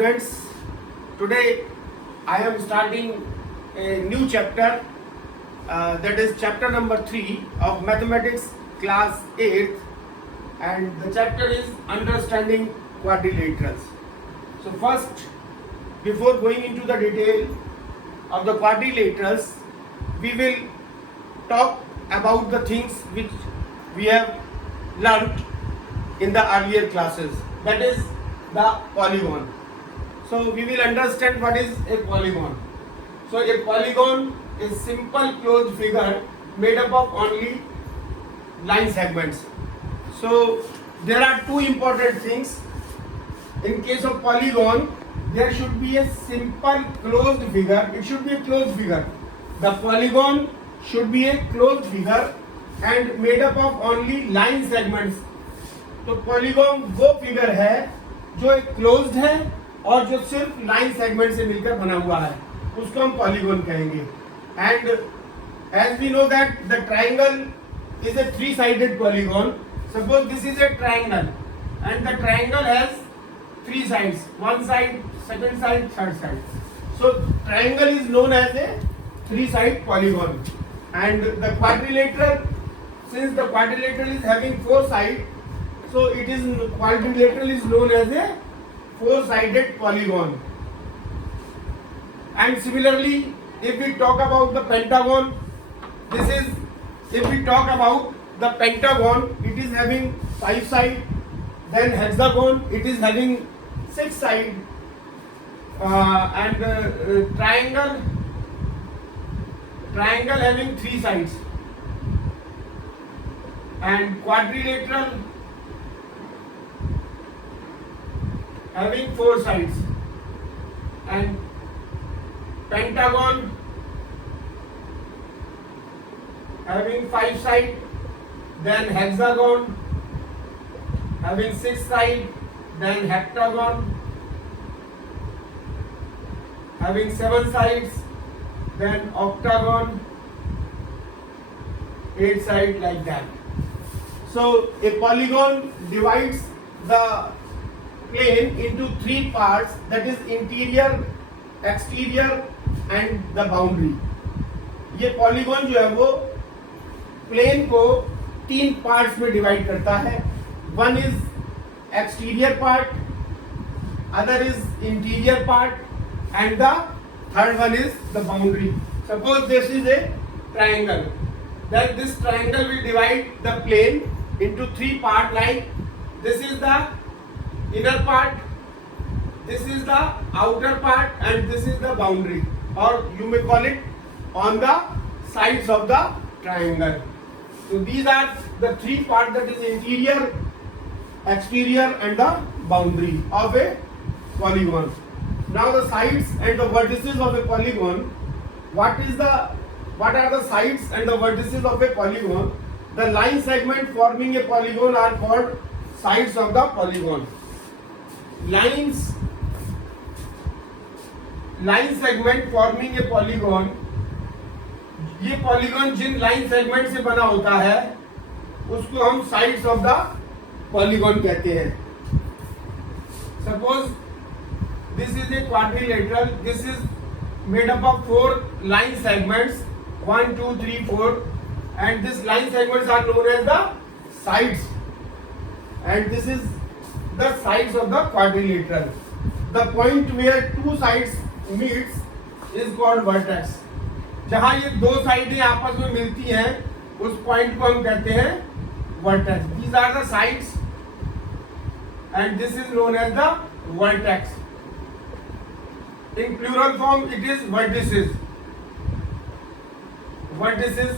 students. Today I am starting a new chapter, that is chapter number 3 of mathematics class 8, and the chapter is understanding quadrilaterals. So first, before going into the detail of the quadrilaterals, we will talk about the things which we have learnt in the earlier classes, that is the polygon. So we will understand what is a polygon. So a polygon is simple closed figure made up of only line segments. So there are two important things. In case of polygon, there should be a simple closed figure. It should be a closed figure. The polygon should be a closed figure and made up of only line segments. तो polygon वो figure है जो एक closed है और जो सिर्फ line segment से मिलकर बना हुआ है, उसको हम पॉलीगॉन कहेंगे. And as we know that the triangle is a three sided polygon. Suppose this is a triangle and the triangle has three sides, one side, second side, third side. So triangle is known as a three side polygon. And the quadrilateral, since the quadrilateral is having four sides, so it is quadrilateral is known as a four-sided polygon. And similarly, if we talk about the pentagon, if we talk about the pentagon, it is having five sides. Then hexagon, it is having six sides. And triangle having three sides. And quadrilateral having four sides, and pentagon having five sides, then hexagon having six sides, then heptagon having seven sides, then octagon eight sides, like that. So a polygon divides the plane into three parts, that is interior, exterior and the boundary. ये polygon जो है वो plane को तीन parts में divide करता है. One is exterior part, other is interior part and the third one is the boundary. Suppose this is a triangle, then this triangle will divide the plane into three parts, like this is the inner part, this is the outer part and this is the boundary, or you may call it on the sides of the triangle. So these are the three parts, that is interior, exterior and the boundary of a polygon. Now the sides and the vertices of a polygon, what are the sides and the vertices of a polygon? The line segment forming a polygon are called sides of the polygon. Line segment forming a polygon, ये polygon जिन line segment से बना होता है उसको हम sides of the polygon कहते हैं. Suppose this is a quadrilateral, this is made up of four line segments, 1, 2, 3, 4, and these line segments are known as the sides, and this is the sides of the quadrilateral. The point where two sides meets is called vertex. जहाँ ये दो साइडें आपस में मिलती हैं उस point को हम कहते हैं vertex. These are the sides and this is known as the vertex. In plural form it is vertices. Vertices,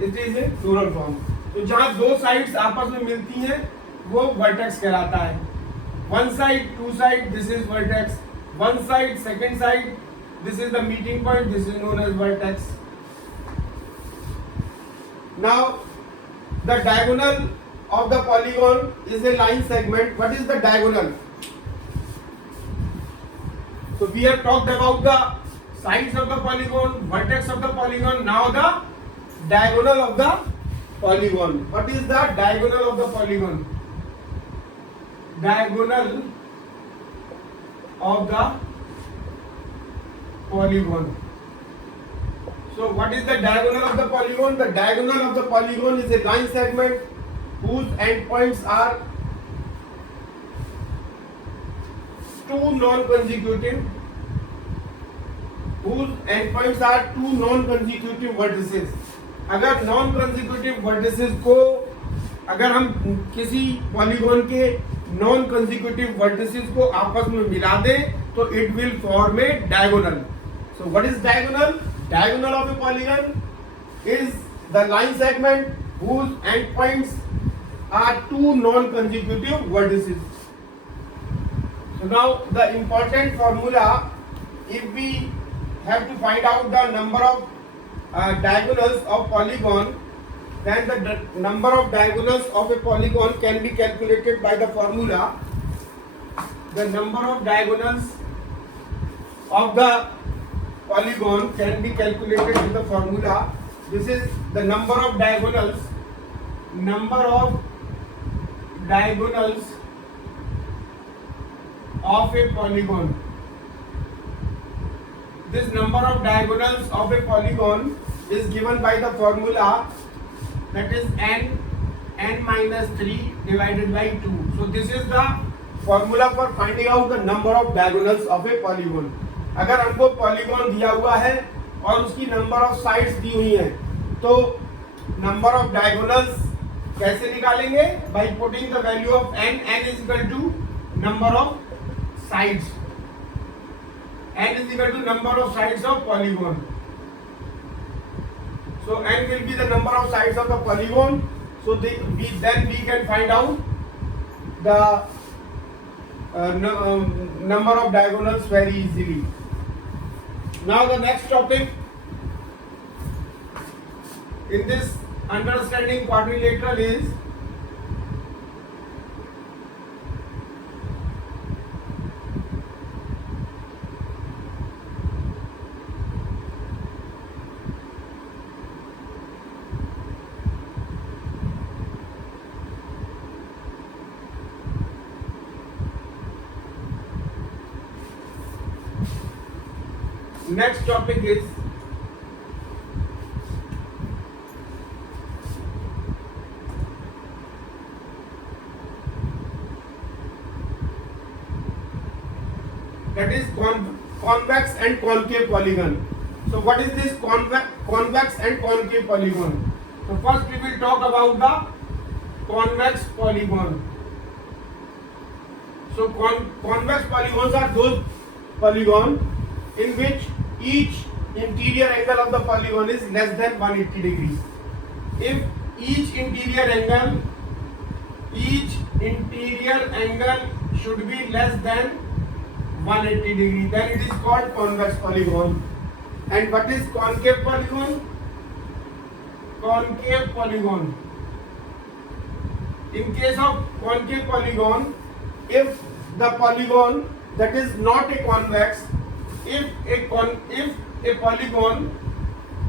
it is a plural form. तो जहाँ दो साइड्स आपस में मिलती हैं वो वर्टेक्स कहलाता है. One side, two side, this is vertex. One side, second side, this is the meeting point, this is known as vertex. Now the diagonal of the polygon is a line segment. What is the diagonal? So we have talked about the sides of the polygon, vertex of the polygon. Now the diagonal of the polygon. What is the diagonal of the polygon? Diagonal of the polygon. So what is the diagonal of the polygon? The diagonal of the polygon is a line segment whose endpoints are two non-consecutive vertices. अगर non consecutive vertices को अगर हम किसी polygon के non consecutive vertices को आपस में मिला दें तो it will form A diagonal. So what is diagonal? Diagonal of a polygon is the line segment whose endpoints are two non-consecutive vertices. So now the important formula, if we have to find out the number of diagonals of polygon, then the number of diagonals of a polygon can be calculated by the formula. The number of diagonals of the polygon can be calculated with the formula. This is the number of diagonals of a polygon. This number of diagonals of a polygon is given by the formula, that is n minus 3 divided by 2. So this is the formula for finding out the number of diagonals of a polygon. अगर हमको polygon दिया हुआ है और उसकी number of sides दी हुई है तो नंबर ऑफ डायगोनल्स कैसे निकालेंगे? By putting the value of n. n is equal to number of sides. n is equal to number of sides of polygon. So n will be the number of sides of the polygon. So then we can find out the number of diagonals very easily. Now the next topic in this understanding quadrilateral is next topic is that is convex and concave polygon. So what is this convex and concave polygon? So first we will talk about the convex polygon. So convex polygons are those polygons in which each interior angle of the polygon is less than 180 degrees. If each interior angle should be less than 180 degrees, then it is called convex polygon. And what is concave polygon? Concave polygon. In case of concave polygon, if the polygon that is not a convex, if a polygon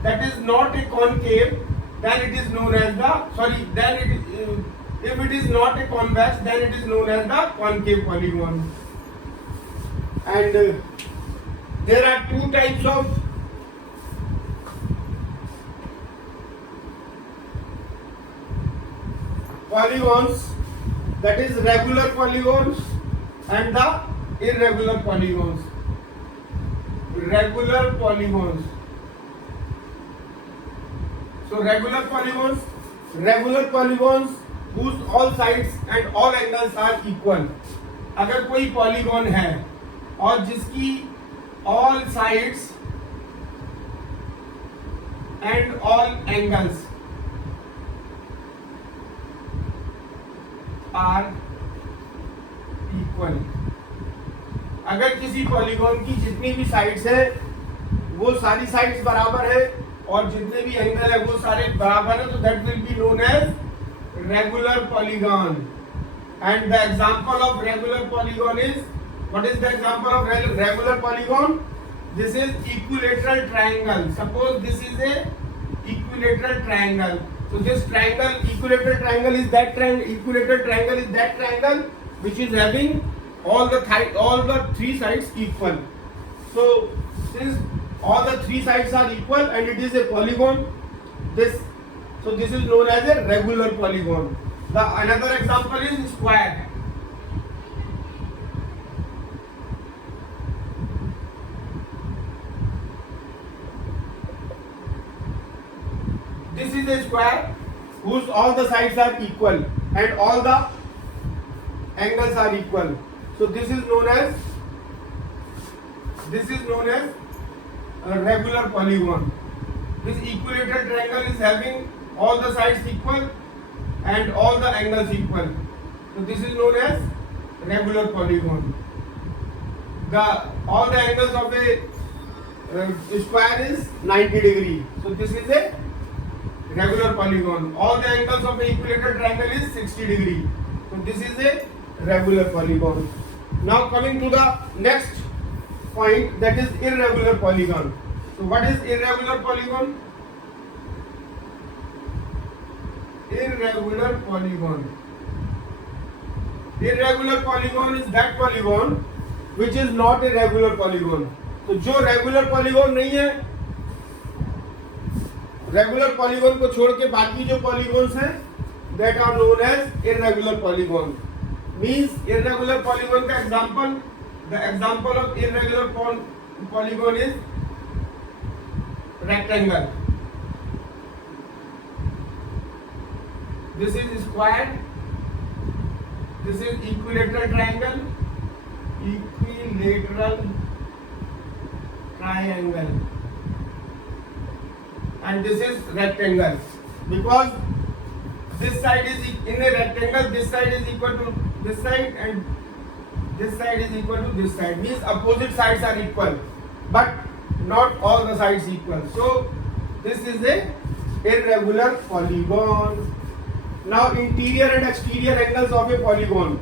that is not a concave, then it is known as if it is not a convex, then it is known as the concave polygon. And there are two types of polygons, that is regular polygons and the irregular polygons. Regular polygons. So regular polygons whose all sides and all angles are equal. अगर कोई polygon है और जिसकी all sides and all angles are equal. अगर किसी polygon की जितनी भी साइड्स है वो सारी साइड्स बराबर है और जितने भी एंगल है वो सारे बराबर है, तो that will be known as regular polygon. And the example of regular polygon is, what is the example of regular polygon? This is equilateral triangle. Suppose this is a equilateral triangle. So this triangle, equilateral triangle is that triangle which is having all the three sides equal. So since all the three sides are equal and it is a polygon, this is known as a regular polygon. The another example is square. This is a square whose all the sides are equal and all the angles are equal. So this is known as a regular polygon. This equilateral triangle is having all the sides equal and all the angles equal. So this is known as regular polygon. All the angles of a square is 90 degree. So this is a regular polygon. All the angles of a equilateral triangle is 60 degree. So this is a regular polygon. Now coming to the next point, that is irregular polygon. So what is irregular polygon? Irregular polygon is that polygon which is not a regular polygon. तो जो regular polygon नहीं है, regular polygon को छोड़ के बाकी जो polygons हैं, that are known as irregular polygon. Means irregular polygon का example, the example of irregular polygon is rectangle. This is square. This is equilateral triangle. And this is rectangle. Because this side is in a rectangle, this side is equal to this side and this side is equal to this side. Means opposite sides are equal, but not all the sides equal. So this is a irregular polygon. Now interior and exterior angles of a polygon.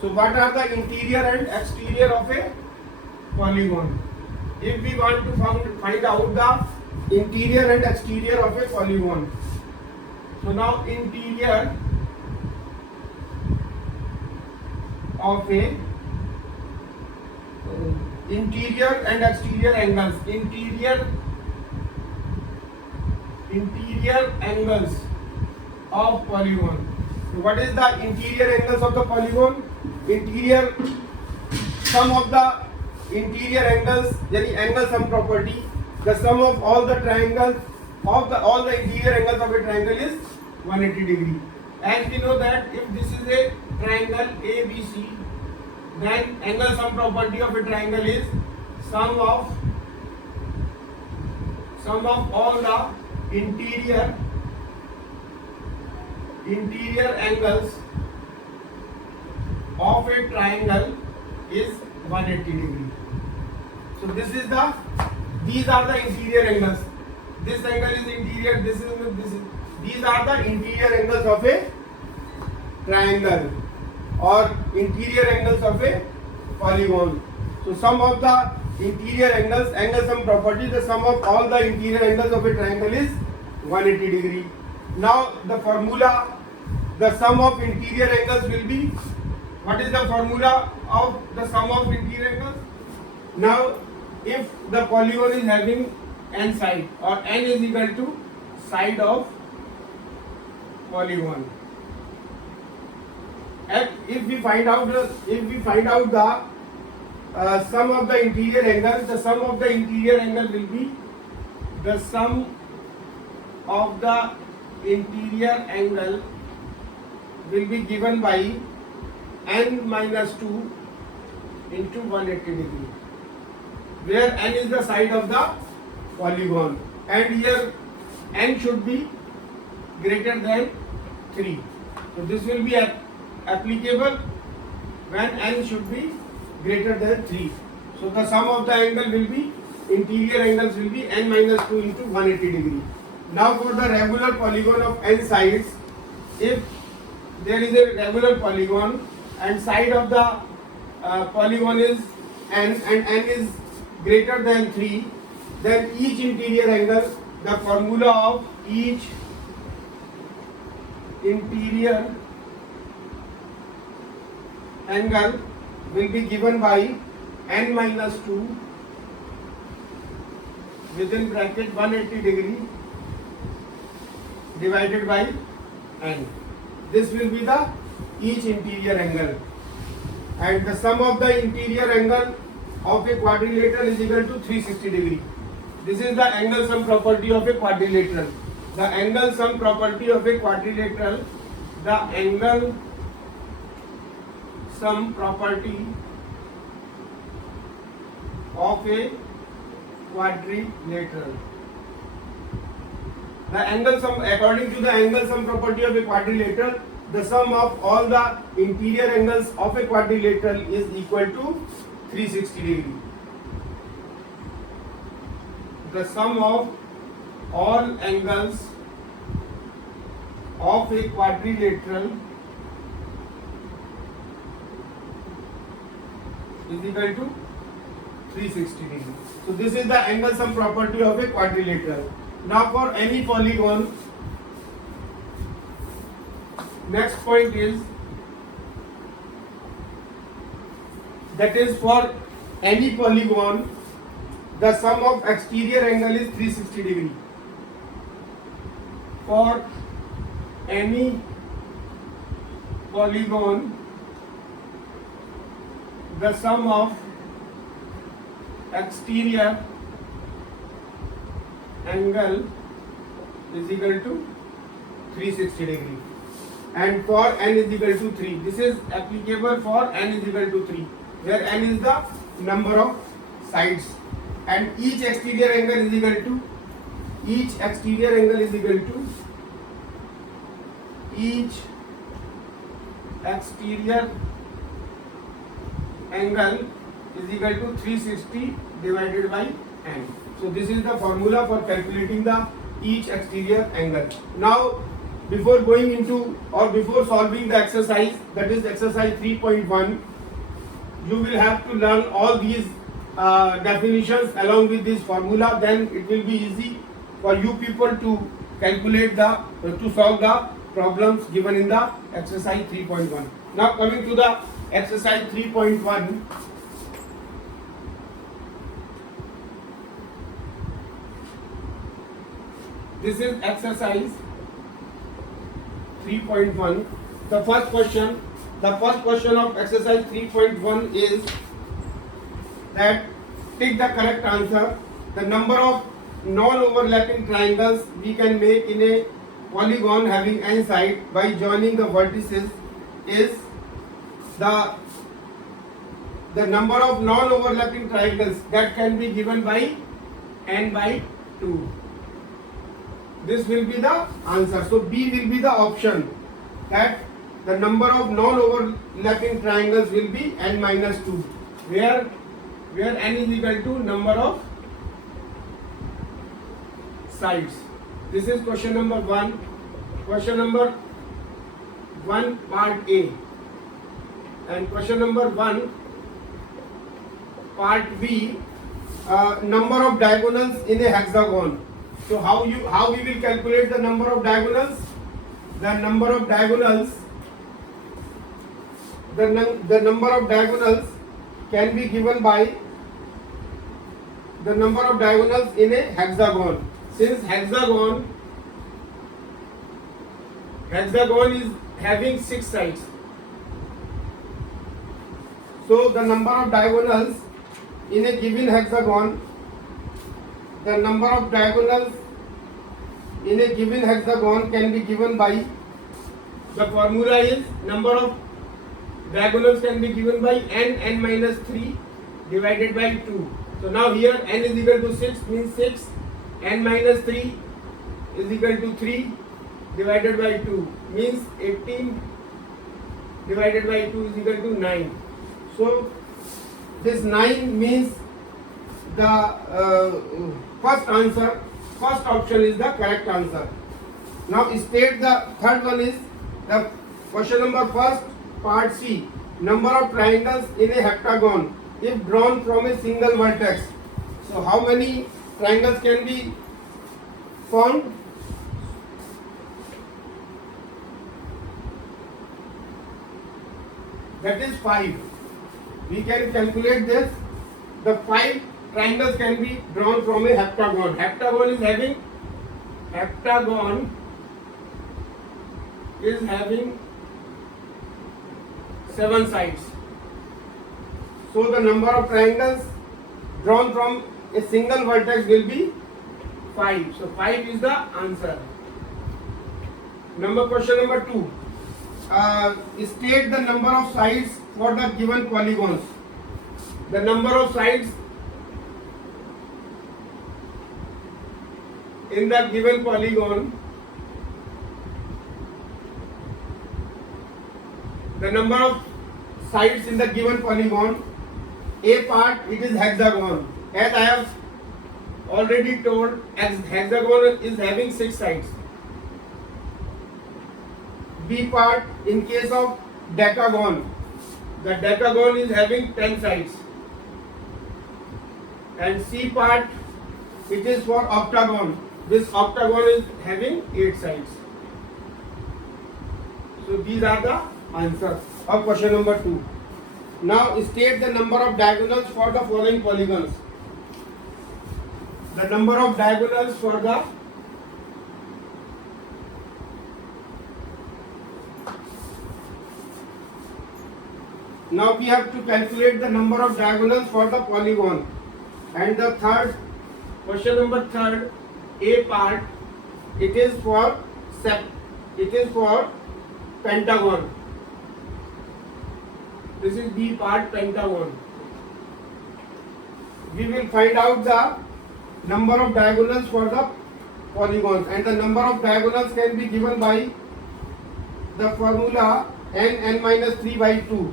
So what are the interior and exterior of a polygon? If we want to find out the interior and exterior of a polygon. So now interior of a interior and exterior angles. Interior angles of polygon. So what is the interior angles of the polygon? Interior, sum of the interior angles, yani angle sum property, the sum of all the triangles of all the interior angles of a triangle is 180 degree. As we know that if this is a triangle ABC, then angle sum property of a triangle is sum of all the interior angles of a triangle is 180 degree. So these are the interior angles. This angle is interior, these are the interior angles of a triangle or interior angles of a polygon. So sum of the interior angles, angle sum property, the sum of all the interior angles of a triangle is 180 degree. Now the formula, the sum of interior angles will be, what is the formula of the sum of interior angles? Now if the polygon is having n side or n is equal to side of polygon, and if we find out the sum of the interior angles, the sum of the interior angle will be the sum of the interior angle will be given by n minus 2 into 180 degree, where n is the side of the polygon and here n should be greater than 3. So this will be applicable when n should be greater than 3. So the sum of the angle will be, interior angles will be n minus 2 into 180 degree. Now for the regular polygon of n sides, if there is a regular polygon and side of the polygon is n and n is greater than 3, then each interior angle, the formula of each interior angle will be given by n minus 2 within bracket 180 degree divided by n. This will be the each interior angle, and the sum of the interior angle of a quadrilateral is equal to 360 degree. This is the angle sum property of a quadrilateral. The angle sum property of a quadrilateral, the angle sum property of a quadrilateral. The angle sum, according to the angle sum property of a quadrilateral, the sum of all the interior angles of a quadrilateral is equal to 360 degree. The sum of all angles of a quadrilateral is equal to 360 degree. So this is the angle sum property of a quadrilateral. Now for any polygon, next point is that is for any polygon the sum of exterior angle is 360 degree. For any polygon the sum of exterior angle is equal to 360 degree, and for n is equal to 3. This is applicable for n is equal to 3, where n is the number of sides, and each exterior angle is equal to each exterior angle is equal to each exterior angle is equal to 360 divided by n. So this is the formula for calculating the each exterior angle. Now before going into or before solving the exercise, that is exercise 3.1, you will have to learn all these definitions along with this formula. Then it will be easy for you people to calculate the to solve the problems given in the exercise 3.1. Now coming to the exercise 3.1. This is exercise 3.1. The first question of exercise 3.1 is that take the correct answer. The number of non-overlapping triangles we can make in a polygon having n sides by joining the vertices is the number of non-overlapping triangles that can be given by n by 2. This will be the answer. So B will be the option, that the number of non-overlapping triangles will be n minus 2, where n is equal to number of sides. This is question number 1. Question number 1 part A, and question number 1 part B, number of diagonals in a hexagon. So how we will calculate the number of diagonals? The number of diagonals can be given by the number of diagonals in a hexagon. Since hexagon is having 6 sides, so the number of diagonals in a given hexagon, the number of diagonals in a given hexagon can be given by, the formula is number of diagonals can be given by n minus 3 divided by 2. So now here n is equal to 6 means 6, n minus 3 is equal to 3 divided by 2 means 18 divided by 2 is equal to 9. So this 9 means the first option is the correct answer. Now state the third one is the question number first part C, number of triangles in a heptagon if drawn from a single vertex. So how many triangles can be formed? that is 5. We can calculate this. The 5 triangles can be drawn from a heptagon. Heptagon is having 7 sides. So the number of triangles drawn from a single vertex will be 5. So 5 is the answer. Question number 2. State the number of sides for the given polygons. The number of sides in the given polygon. The number of sides in the given polygon. A part, it is hexagon. As I have already told, hexagon is having 6 sides. B part, in case of decagon, the decagon is having 10 sides. And C part, it is for octagon. This octagon is having 8 sides. So these are the answers of question number 2. Now state the number of diagonals for the following polygons. The number of diagonals for the Now we have to calculate the number of diagonals for the polygon. And the question number 3, A part, it is for pentagon. This is B part, pentagon. We will find out the number of diagonals for the polygons, and the number of diagonals can be given by the formula n minus 3 by 2.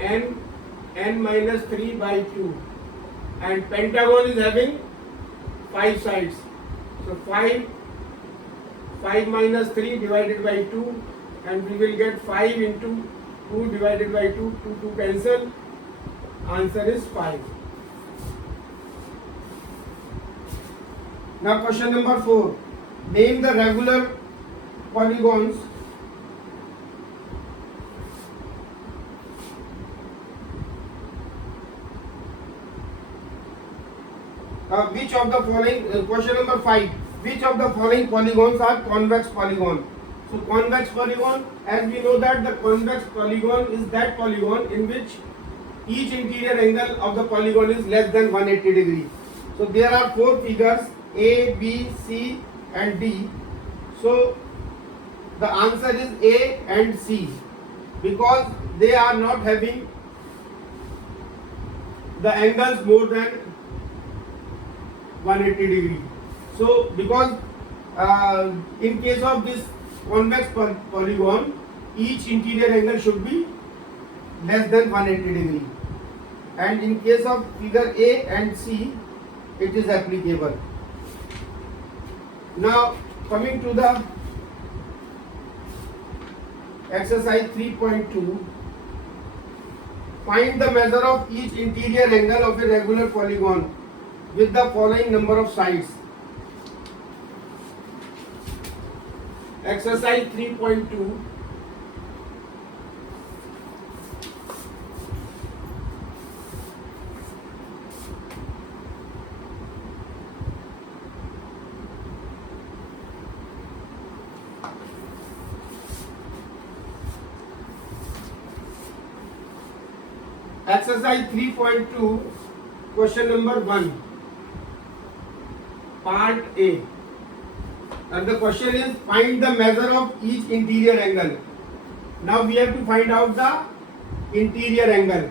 n minus 3 by 2. And pentagon is having 5 sides. So 5 minus 3 divided by 2, and we will get 5 into 2 divided by 2, 2 cancel. Answer is 5. Now question number 4. Name the regular polygons which of the following, question number 5, which of the following polygons are convex polygon? So convex polygon, as we know that the convex polygon is that polygon in which each interior angle of the polygon is less than 180 degree. So there are 4 figures, A, B, C and D. So the answer is A and C, because they are not having the angles more than 180 degree. So because in case of this convex polygon, each interior angle should be less than 180 degree, and in case of figure A and C, it is applicable. Now coming to the exercise 3.2, find the measure of each interior angle of a regular polygon with the following number of sides. Exercise 3.2. Exercise 3.2, question number 1, part A. And the question is, find the measure of each interior angle. Now we have to find out the interior angle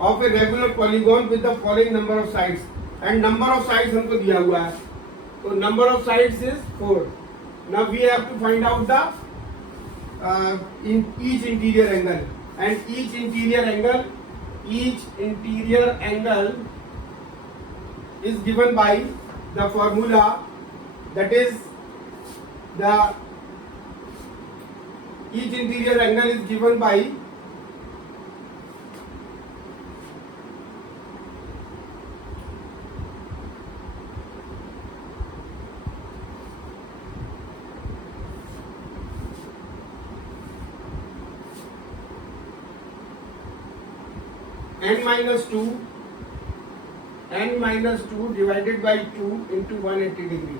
of a regular polygon with the following number of sides. And number of sides हमको दिया हुआ है. So number of sides is 4. Now we have to find out the in each interior angle. And each interior angle is given by the formula, that is the each interior angle is given by n minus 2 divided by 2 into 180 degree.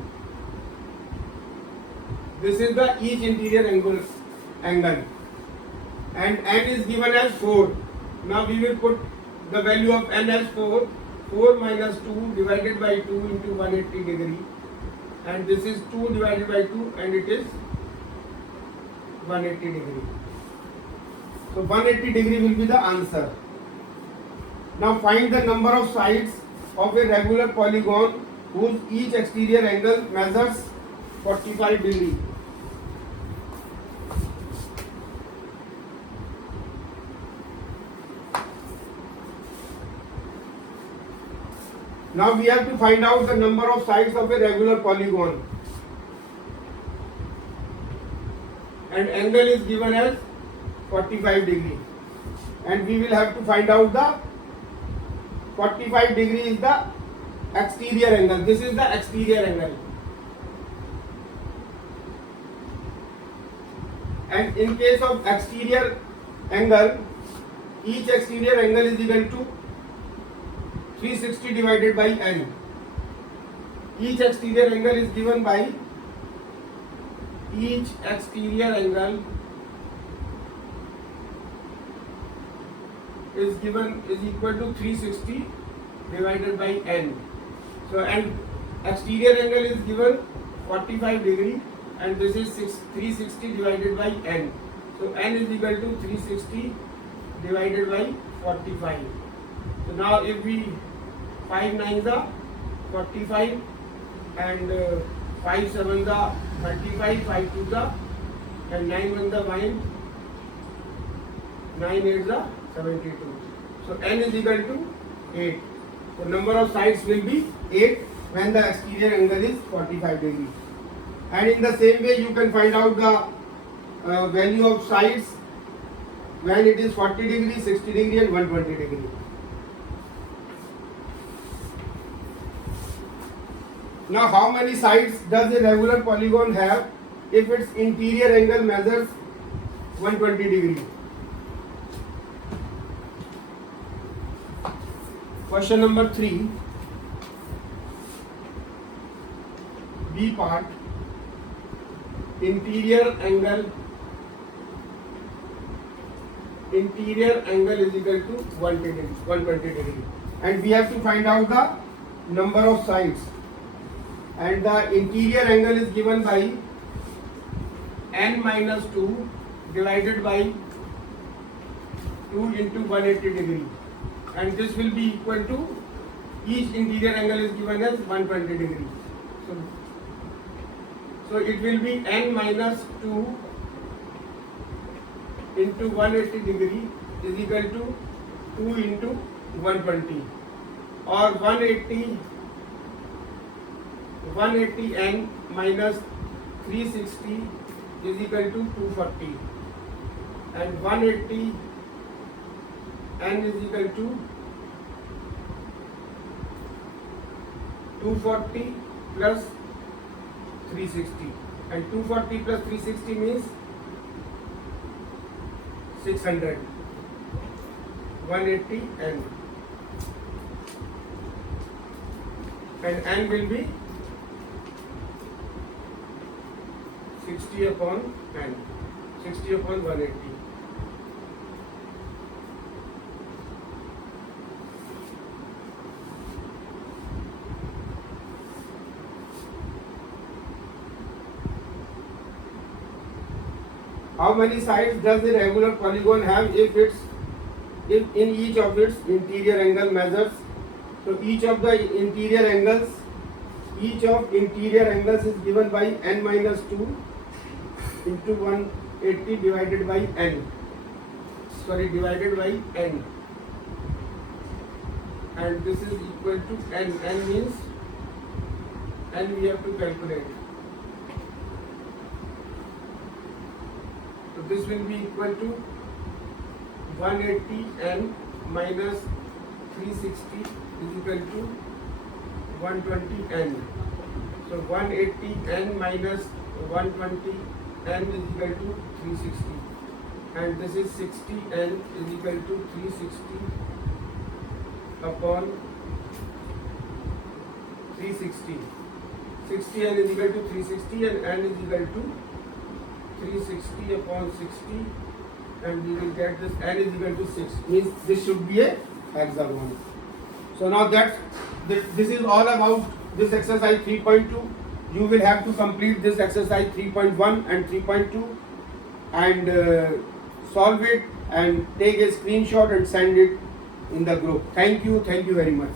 This is the each interior angle, and n is given as 4. Now we will put the value of n as 4. 4 minus 2 divided by 2 into 180 degree, and this is 2 divided by 2, and it is 180 degree. So 180 degree will be the answer. Now find the number of sides of a regular polygon whose each exterior angle measures 45 degree. Now we have to find out the number of sides of a regular polygon, and angle is given as 45 degree, and we will have to find out the 45 degree is the exterior angle. This is the exterior angle, and in case of exterior angle, each exterior angle is equal to 360 divided by n. Each exterior angle is given by each exterior angle is equal to 360 divided by n. So and exterior angle is given 45 degree, and this is 360 divided by n. So n is equal to 360 divided by 45. So now if we 5 9 the 45, and 5 7 the 35, 5 2 the, and 9 1 the 9, 9 8 the 72. So n is equal to 8. So number of sides will be 8 when the exterior angle is 45 degree. And in the same way you can find out the value of sides when it is 40 degree, 60 degree and 120 degree. Now how many sides does a regular polygon have if its interior angle measures 120 degree? Question number 3, B part. Interior angle is equal to 120 degree, and we have to find out the number of sides, and the interior angle is given by n minus 2 divided by 2 into 180 degree, and this will be equal to, each interior angle is given as 120 degree. So it will be n minus 2 into 180 degree is equal to 2 into 120, or 180 n minus 360 is equal to 240, and 180 n is equal to 240 plus 360, and 240 plus 360 means 600. 180 n, and n will be 60 upon n, 60 upon 180. How many sides does a regular polygon have if in each of its interior angle measures? So each of interior angles is given by n minus 2 into 180 divided by n. And this is equal to n. N means n we have to calculate. So this will be equal to 180 n minus 360 is equal to 120 n. So 180 n minus 120 n is equal to 360, and this is 60 n is equal to 360 upon 360. 60 n is equal to 360 and n is equal to 360 upon 60, and we will get this n is equal to 6. Means this should be a hexagon. So now that this is all about this exercise 3.2. You will have to complete this exercise 3.1 and 3.2 and solve it and take a screenshot and send it in the group. Thank you very much.